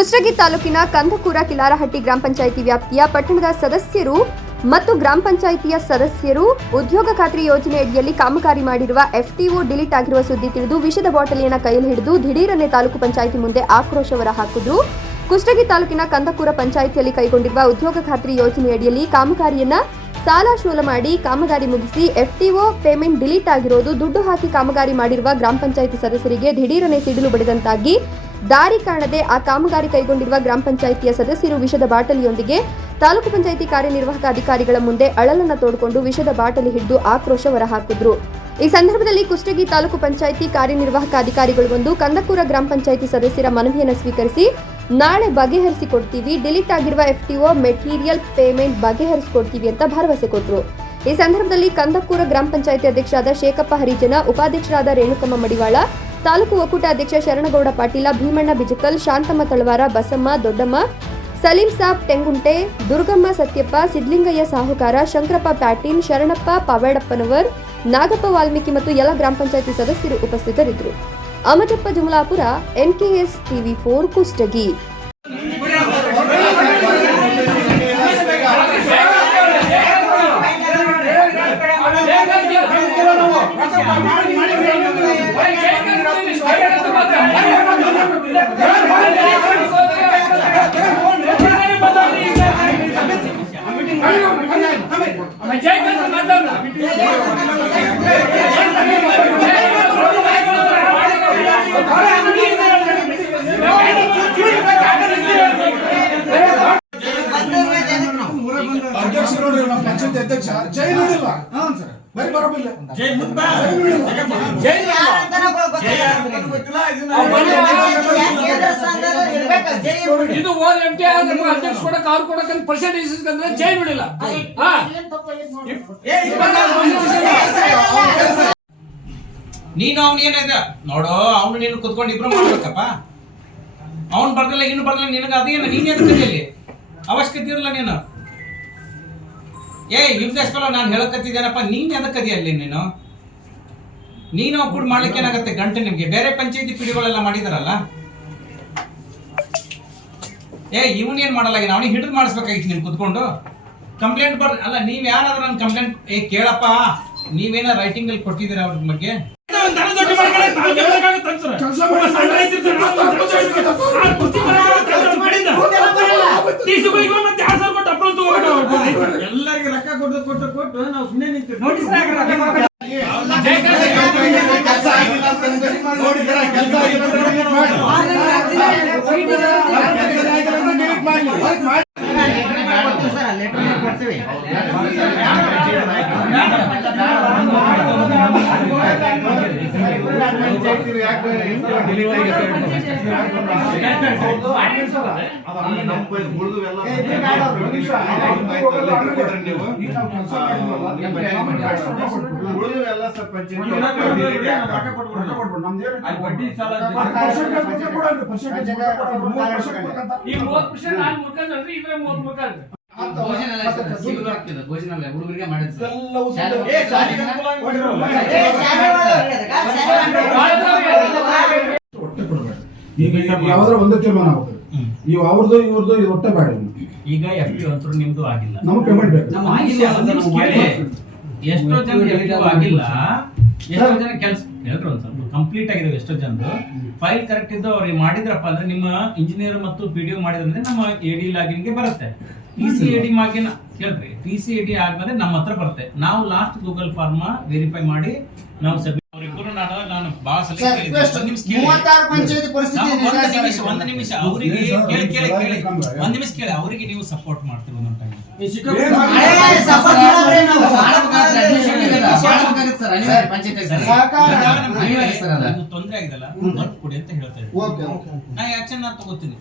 ಕುಷ್ಟಗಿ ತಾಲೂಕಿನ ಕಂದಕೂರ ಕಿಲಾರಹಟ್ಟಿ ಗ್ರಾಮ ಪಂಚಾಯಿತಿ ವ್ಯಾಪ್ತಿಯ ಪಟ್ಟಣದ ಸದಸ್ಯರು ಮತ್ತು ಗ್ರಾಮ ಪಂಚಾಯಿತಿಯ ಸದಸ್ಯರು ಉದ್ಯೋಗ ಖಾತ್ರಿ ಯೋಜನೆ ಅಡಿಯಲ್ಲಿ ಕಾಮಗಾರಿ ಮಾಡಿರುವ ಎಫ್ಟಿಒ ಡಿಲೀಟ್ ಆಗಿರುವ ಸುದ್ದಿ ತಿಳಿದು ವಿಷದ ಬಾಟಲಿಯನ್ನು ಕೈಯಲ್ಲಿ ಹಿಡಿದು ದಿಢೀರನೆ ತಾಲೂಕು ಪಂಚಾಯಿತಿ ಮುಂದೆ ಆಕ್ರೋಶ ಹೊರ ಹಾಕಿದ್ರು. ಕುಷ್ಟಗಿ ತಾಲೂಕಿನ ಕಂದಕೂರ ಪಂಚಾಯಿತಿಯಲ್ಲಿ ಕೈಗೊಂಡಿರುವ ಉದ್ಯೋಗ ಖಾತ್ರಿ ಯೋಜನೆಯಡಿಯಲ್ಲಿ ಕಾಮಗಾರಿಯನ್ನ ಸಾಲ ಶೂಲ ಮಾಡಿ ಕಾಮಗಾರಿ ಮುಗಿಸಿ ಎಫ್ಟಿಒ ಪೇಮೆಂಟ್ ಡಿಲೀಟ್ ಆಗಿರೋದು ದುಡ್ಡು ಹಾಕಿ ಕಾಮಗಾರಿ ಮಾಡಿರುವ ಗ್ರಾಮ ಪಂಚಾಯಿತಿ ಸದಸ್ಯರಿಗೆ ದಿಢೀರನೆ ಸಿಡಿಲು ಬಡಿದಂತಾಗಿ ದಾರಿ ಕಾಣದೆ ಆ ಕಾಮಗಾರಿ ಕೈಗೊಂಡಿರುವ ಗ್ರಾಮ ಪಂಚಾಯಿತಿಯ ಸದಸ್ಯರು ವಿಷದ ಬಾಟಲಿಯೊಂದಿಗೆ ತಾಲೂಕು ಪಂಚಾಯಿತಿ ಕಾರ್ಯನಿರ್ವಾಹಕ ಅಧಿಕಾರಿಗಳ ಮುಂದೆ ಅಳಲನ್ನ ತೋಡಿಕೊಂಡು ವಿಷದ ಬಾಟಲಿ ಹಿಡಿದು ಆಕ್ರೋಶ ಹೊರಹಾಕಿದ್ರು. ಈ ಸಂದರ್ಭದಲ್ಲಿ ಕುಷ್ಟಗಿ ತಾಲೂಕು ಪಂಚಾಯಿತಿ ಕಾರ್ಯನಿರ್ವಾಹಕ ಅಧಿಕಾರಿಗಳು ಬಂದು ಕಂದಕೂರ ಗ್ರಾಮ ಪಂಚಾಯಿತಿ ಸದಸ್ಯರ ಮನವಿಯನ್ನು ಸ್ವೀಕರಿಸಿ, ನಾಳೆ ಬಗೆಹರಿಸಿಕೊಡ್ತೀವಿ, ಡಿಲೀಟ್ ಆಗಿರುವ ಎಫ್ಟಿಒ ಮೆಟೀರಿಯಲ್ ಪೇಮೆಂಟ್ ಬಗೆಹರಿಸಿಕೊಡ್ತೀವಿ ಅಂತ ಭರವಸೆ ಕೊಟ್ಟರು ಈ ಸಂದರ್ಭದಲ್ಲಿ ಕಂದಕೂರ ಗ್ರಾಮ ಪಂಚಾಯಿತಿ ಅಧ್ಯಕ್ಷರಾದ ಶೇಖಪ್ಪ ಹರಿಜನ, ಉಪಾಧ್ಯಕ್ಷರಾದ ರೇಣುಕಮ್ಮ ಮಡಿವಾಳ ತಾಲೂಕು ಒಕ್ಕೂಟ ಅಧ್ಯಕ್ಷ ಶರಣಗೌಡ ಪಾಟೀಲ, ಭೀಮಣ್ಣ ಬಿಜಕಲ್, ಶಾಂತಮ್ಮ ತಳವಾರ, ಬಸಮ್ಮ, ದೊಡ್ಡಮ್ಮ, ಸಲೀಂ ಸಾಬ್ ತೆಂಗುಂಟೆ, ದುರ್ಗಮ್ಮ ಸತ್ಯಪ್ಪ, ಸಿದ್ಲಿಂಗಯ್ಯ ಸಾಹುಕಾರ, ಶಂಕರಪ್ಪ ಪ್ಯಾಟೀನ್, ಶರಣಪ್ಪ ಪಾವೇಡಪ್ಪನವರ್, ನಾಗಪ್ಪ ವಾಲ್ಮೀಕಿ ಮತ್ತು ಎಲ್ಲ ಗ್ರಾಮ ಪಂಚಾಯಿತಿ ಸದಸ್ಯರು ಉಪಸ್ಥಿತರಿದ್ದರು. Amajappa Jumalapura, NKS TV four Kushtagi. ಅಧ್ಯಕ್ಷ ನೋಡ್ರಿ ನಮ್ಮ ಪಂಚಾಯತ್ ಅಧ್ಯಕ್ಷ ಜೈ ನೋಡಿಲ್ಲ ಬರೀ ಬರೋಬಿಲ್ಲ ಇದು ಓಲ್ ಎಂ ಟಿ ಅಧ್ಯಕ್ಷ ಕೊಡಕ್ ಅವ್ರು ಕೊಡಕ್ ಪರ್ಸೆಂಟೇಜ್ ಅಂದ್ರೆ ಜೈ ಬಿಡಿಲ್ಲ. ನೀನು ಅವ್ನು ಏನಿದೆ? ನೋಡೋ ಅವ್ನು ನೀನು ಕುತ್ಕೊಂಡು ಇಬ್ರು ಮಾಡ್ಬೇಕಪ್ಪ. ಅವ್ನು ಬರ್ದಿಲ್ಲ ಇನ್ನು ಬರ್ದಿಲ್ಲ ನಿನಗೆ ಅದೇನು ನೀನು ಎದಕ್ಕೆ ಅಲ್ಲಿ ಅವಶ್ಯಕತೆ ಇರಲ್ಲ ನೀನು. ಏ ಯುವದೇಶಪಲ್ಲ ನಾನು ಹೇಳಕತ್ತಿದ್ದೇನಪ್ಪ ನೀನು ಎದಕ್ಕದಿ ಅಲ್ಲಿ ನೀನು? ನೀನು ಕೂಡ ಮಾಡ್ಲಿಕ್ಕೆ ಏನಾಗತ್ತೆ ಗಂಟೆ ನಿಮ್ಗೆ? ಬೇರೆ ಪಂಚಾಯತಿ ಪಿಡಿಗಳೆಲ್ಲ ಮಾಡಿದಾರಲ್ಲ? ಏ ಇವನ್ ಏನ್ ಮಾಡಲ್ಲ ಅವನಿಗೆ ಹಿಡಿದು ಮಾಡಿಸ್ಬೇಕಾಗಿತ್ತು ನೀನು ಕುತ್ಕೊಂಡು ಕಂಪ್ಲೇಂಟ್ ಬರ್ ಅಲ್ಲ ನೀವ್ ಯಾರಾದ್ರೂ ನನ್ ಕಂಪ್ಲೇಂಟ್ ಏ ಕೇಳಪ್ಪ ನೀವೇನ ರೈಟಿಂಗ್ ಅಲ್ಲಿ ಕೊಟ್ಟಿದ್ದೀರಾ ಅವ್ರ ಬಗ್ಗೆ ಕೆಲಸ ಎಲ್ಲರಿಗೆ ರೊಕ್ಕ ಕೊಟ್ಟು ಕೊಟ್ಟು ಕೊಟ್ಟು ನಾವು ಸುಮ್ಮನೆ ನಿಂತಿರ್ತೀವಿ ಈ ಮೂವತ್ತು ಪರ್ಸೆಂಟ್ ನಾನು ಮುಖಂಡ್ರಿ ಇದ್ರೆ ಮೂವತ್ ಮುಖಂಡ್ರಿ ಹುಡುಗರಿಗೆ ಮಾಡಿದ್ರು ಹೊಟ್ಟೆ ಕೊಡ್ಬೇಡ. ಈಗ ಯಾವ್ದಾರ ಒಂದೇ ತೀರ್ಮಾನ ಆಗ್ಬೇಕು. ಇವ್ ಅವ್ರದ್ದು ಇವ್ರದ್ದು ಇದು ಹೊಟ್ಟೆ ಬೇಡ. ಈಗ ಎಫ್ ಪಿ ಅಂತೂ ನಿಮ್ದು ಆಗಿಲ್ಲ. ನಮ್ಗೆ ಪೇಮೆಂಟ್ ಬೇಕು. ನಮ್ಮ ಆಗಿಲ್ಲ. ಎಷ್ಟೋ ಜನ ಆಗಿಲ್ಲ. ಎಷ್ಟೋ ಜನ ಕೆಲಸ ಹೇಳ್ರು ಒಂದ್ ಸ್ವಲ್ಪ. ಕಂಪ್ಲೀಟ್ ಆಗಿದಾವೆ ಎಷ್ಟೋ ಜನರು ಫೈಲ್ ಕರೆಕ್ಟ್ ಇದ್ದು ಅವ್ರಿಗೆ ಮಾಡಿದ್ರಪ್ಪ ಅಂದ್ರೆ ನಿಮ್ಮ ಇಂಜಿನಿಯರ್ ಮತ್ತು ಪಿ ಡಿ ಮಾಡಿದ್ರೆ ನಮ್ಮ ಎ ಡಿ ಲಾಗಿನ್ಗೆ ಬರುತ್ತೆ ಪಿ ಸಿ ಎ ಡಿ ಮಾಗಿನ ಕೇಳ್ರಿ ಪಿ ಸಿ ಎ ಡಿ ಆದ್ಮೇಲೆ ನಮ್ಮ ಹತ್ರ ಬರುತ್ತೆ ನಾವು ಲಾಸ್ಟ್ ಗೂಗಲ್ ಫಾರ್ಮ್ ವೆರಿಫೈ ಮಾಡಿ ನಾವು ಸಬ್ಮಿಟ್ ಅವ್ರಿಬ್ಬರು ನಾನು ನಾನು ಬಹಳ ಸಲ ಒಂದು ನಿಮಿಷ ಅವರಿಗೆ ಕೇಳಿ ಕೇಳಿ ಕೇಳಿ ಒಂದ್ ನಿಮಿಷ ಕೇಳಿ ಅವರಿಗೆ ನೀವು ಸಪೋರ್ಟ್ ಮಾಡ್ತೀವಿ ಒಂದೊಂದು ಟೈಮ್ ಸಹಕಾರ. ತೊಂದ್ರೆ ಆಗಿದಲ್ಲ ವರ್ಕ್ ಕೊಡಿ ಅಂತ ಹೇಳ್ತಾ ಓಕೆ, ಓಕೆ. ನಾ ಆಕ್ಷನ್ ನಾನು ತಗೋತೀನಿ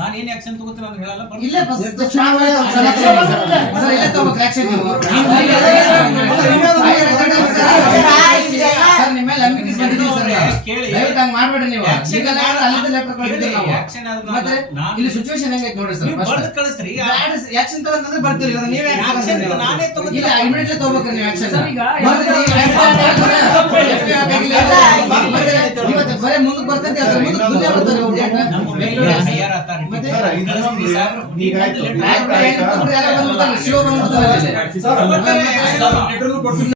ನಾನು ಏನ್ ಆಕ್ಷನ್ ತಗೋತೀನಿ ಅಂತ ಹೇಳಲ್ಲ ಬರ್ತೀನಿ. ಇಲ್ಲೇ ಬಸ್ ಚುನಾವಣೆ selection ಇದೆ ಸರ್. ಸರ್, ತಗೋಬೇಕು action ನೀವು. ಸರ್, ನಿಮ್ಮ ಮೇಲೆ ನಂಬಿಕೆ ಬಂದಿದೆ. ಕೇಳಿ. ದಯವಿಟ್ಟು ಹಂಗ್ ಮಾಡ್ಬೇಡಿ ನೀವು ಅಲ್ಲಿಂದ ಲೆಟರ್ ಆದ್ರೂ ಮತ್ತೆ ಇಲ್ಲಿ ಸಿಚುವೇಶನ್ ಹೆಂಗೈತೆ ನೋಡಿ ಸರ್ ನೀವು ಬರ್ದು ಕಳಿಸ್ರಿ ಆಕ್ಷನ್ ತಗೊಂಡ್ರೆ ಬರ್ತೀರಿ ಇವಾಗ ನೀವೇ Action ನಾನೇ ತಗೋತೀನಿ. ಇಲ್ಲ ಇಮಿಡಿಯೇಟ್ಲಿ ತಗೋಬೇಕು ನೀವು ಆಕ್ಷನ್ ಸರ್, ಈಗ ಇವತ್ತು ಬರೇ ಮುಂದಕ್ಕೆ ಬರ್ತೈತೆ ಅದ್ರ ಮುಂದೆ ಬರ್ತಾರೆ. ಸರ್. ಈಗ ಆಯ್ತು. ಶಿವ ಬಂದ್ಬಿಡ್ತಾರೆ ಕೊಡ್ತೀನಿ.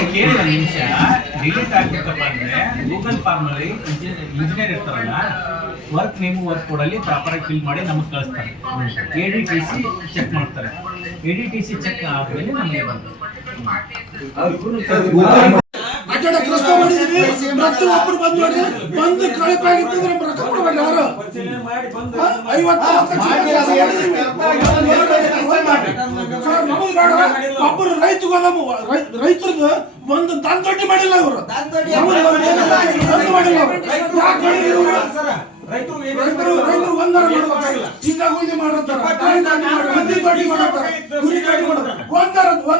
ಕೇಳಿ ಕೇಳಿ ಒಂದು ನಿಮಿಷ ಡಿಲೀಟ್ ಆಗ್ಬೇಕಪ್ಪ ಅಂದ್ರೆ ಗೂಗಲ್ ಫಾರ್ಮ್ ಅಲ್ಲಿ ಇಂಜಿನಿಯರ್ ಇರ್ತಾರಲ್ಲ ವರ್ಕ್ ನೇಮ್ ವರ್ಕ್ ಕೊಡಲಿ ಪ್ರಾಪರ್ ಆಗಿ ಫಿಲ್ ಮಾಡಿ ನಮಗೆ ಕಳಿಸ್ತಾರೆ. A D T C check ಮಾಡ್ತಾರೆ. A D T C check ಆದ್ಮೇಲೆ ನಮಗೆ ಬರ್ತದೆ ಅಡ್ಡಾಡ ಕೆಲಸ ಮಾಡಿದೀವಿ ಒಬ್ರು ಬಂದ್ ನೋಡಿ ಬಂದು ಕಳಪ ಆಗಿತ್ತು ಅಂದ್ರೆ ರೊಕ್ಕ ಬಂದು ಹ? ಐವತ್ತು ಒಬ್ಬರು ರೈತಗೆ ರೈತರದ್ದು ಒಂದು ದಂತೊಡ್ಡಿ ಮಾಡಿಲ್ಲ ಇವರು. ಅವ್ರು. ರೈತರು ರೈತರು ಒಂದರ ಮಾಡಬೇಕಾಗಿಲ್ಲ ಹಿಂಗಾಗಿ ಮಾಡತ್ತಾರ. ಕುರಿ ದೊಡ್ಡಿ ಮಾಡತ್ತಾರ. ಒಂದರ